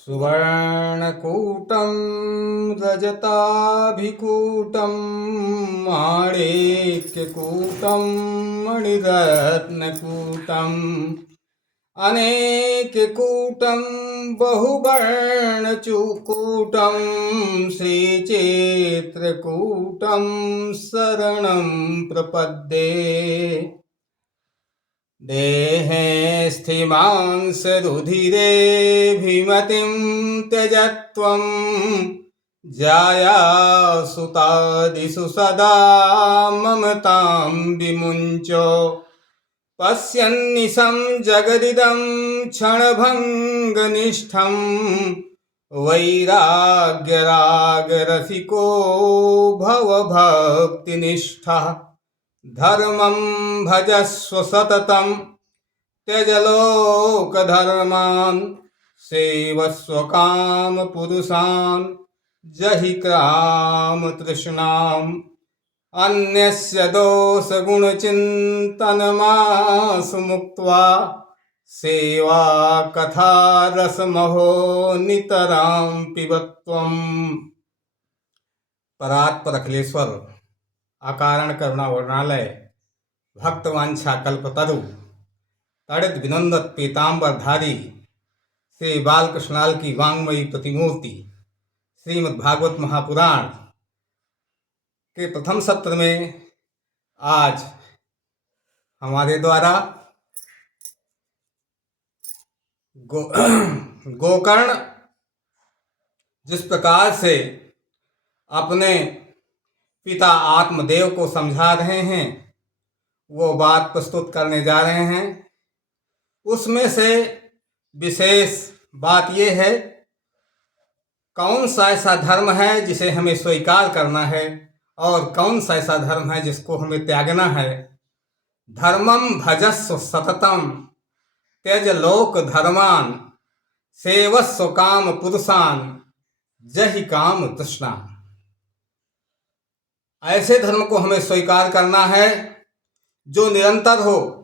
सुवर्णकूटं रजताभिकूटं माणिक्यकूटं मणिरत्नकूटम् अनेककूटं बहुवर्णचूकूटं श्रीचित्रकूटं शरणं प्रपद्ये। देहे स्थिमांसरुधिरेऽभिमतिं त्यजत्वं जायासुतादिषु सदा ममतां विमुञ्च। पश्यन्निशं जगदिदं क्षणभङ्गनिष्ठं वैराग्यरागरसिको भवभक्तिनिष्ठः। धर्मं भजस्व सततं त्यज लोकधर्मान् सेवस्व कामपुरुषान् जहि कामतृष्णाम्। अन्यस्य दोषगुणचिन्तनमासु मुक्त्वा सेवा कथा रसमहो नितरां पिबत्वम्। परात्पर अखिलेश्वर अकारण करुणा वर्णालय भक्तवांछा कल्पतरु तड़ित विनंदत पीताम्बरधारी श्री बालकृष्णाल की वांग्मयी प्रतिमूर्ति श्रीमद्भागवत महापुराण के प्रथम सत्र में आज हमारे द्वारा गोकर्ण जिस प्रकार से अपने पिता आत्मदेव को समझा रहे हैं वो बात प्रस्तुत करने जा रहे हैं। उसमें से विशेष बात ये है कौन सा ऐसा धर्म है जिसे हमें स्वीकार करना है और कौन सा ऐसा धर्म है जिसको हमें त्यागना है। धर्मम भजस्व सततम त्यज लोक धर्मान सेवस्व काम पुरुषान जहि काम तृष्णा। ऐसे धर्म को हमें स्वीकार करना है जो निरंतर हो।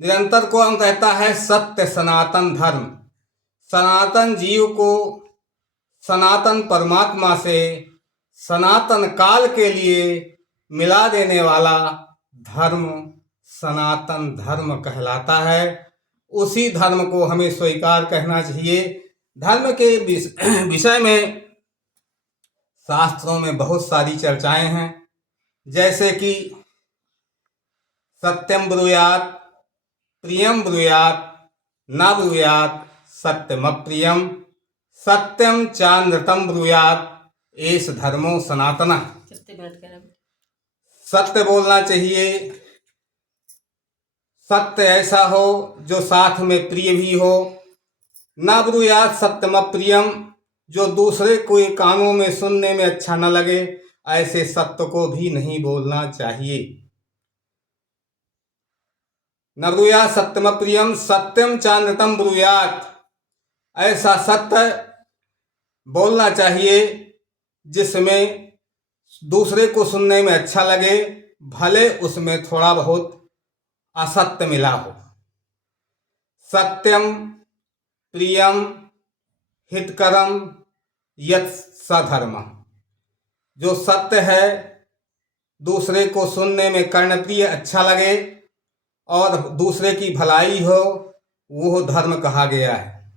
निरंतर को हम कहता है सत्य सनातन धर्म। सनातन जीव को सनातन परमात्मा से सनातन काल के लिए मिला देने वाला धर्म सनातन धर्म कहलाता है। उसी धर्म को हमें स्वीकार करना चाहिए। धर्म के विषय में शास्त्रों में बहुत सारी चर्चाएं हैं, जैसे कि सत्यम ब्रूयात प्रियम ब्रूयात न ब्रूयात सत्यम अप्रियम सत्यम चानृतम ब्रूयात एष धर्मो सनातना। सत्य बोलना चाहिए। सत्य ऐसा हो जो साथ में प्रिय भी हो। न ब्रूयात सत्यम अप्रियम, जो दूसरे को कानों में सुनने में अच्छा न लगे, ऐसे सत्य को भी नहीं बोलना चाहिए। न ब्रूयात सत्यम प्रियम सत्यम चानृतम ब्रूयात, ऐसा सत्य बोलना चाहिए जिसमें दूसरे को सुनने में अच्छा लगे, भले उसमें थोड़ा बहुत असत्य मिला हो। सत्यम प्रियम हितकरम यत् सधर्म, जो सत्य है दूसरे को सुनने में कर्णप्रिय अच्छा लगे और दूसरे की भलाई हो, वो धर्म कहा गया है।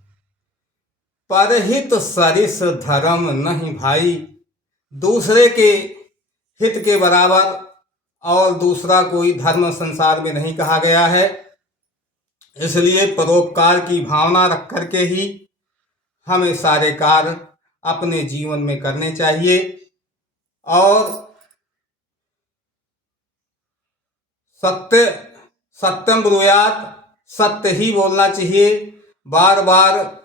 परहित सरिस धर्म नहीं भाई, दूसरे के हित के बराबर और दूसरा कोई धर्म संसार में नहीं कहा गया है। इसलिए परोपकार की भावना रख करके ही हमें सारे कार्य अपने जीवन में करने चाहिए और सत्यम ब्रूयात, सत्य ही बोलना चाहिए। बार बार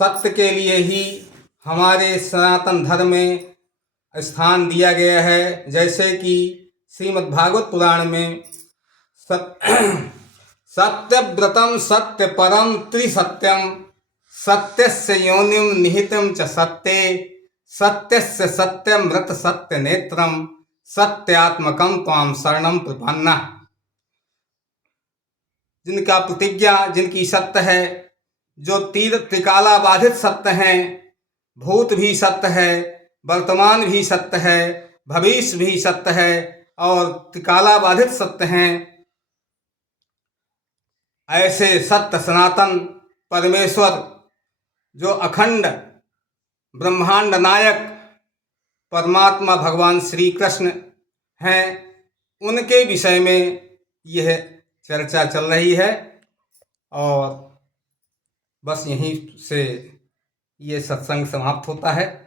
सत्य के लिए ही हमारे सनातन धर्म में स्थान दिया गया है। जैसे कि श्रीमद् भागवत पुराण में सत्यव्रतम सत्य परम त्रिसत्यम सत्यस्य योनिम निहितम च सत्ये सत्यस्य सत्यमृत सत्य नेत्रम सत्यात्मकम त्वाम शरणम प्रपन्ना। जिनका प्रतिज्ञा, जिनकी सत्य है, जो त्रिकाला बाधित सत्य हैं, भूत भी सत्य है, वर्तमान भी सत्य है, भविष्य भी सत्य है और त्रिकाला बाधित सत्य हैं, ऐसे सत्य सनातन परमेश्वर जो अखंड ब्रह्मांड नायक परमात्मा भगवान श्री कृष्ण हैं, उनके विषय में यह चर्चा चल रही है। और बस यहीं से ये सत्संग समाप्त होता है।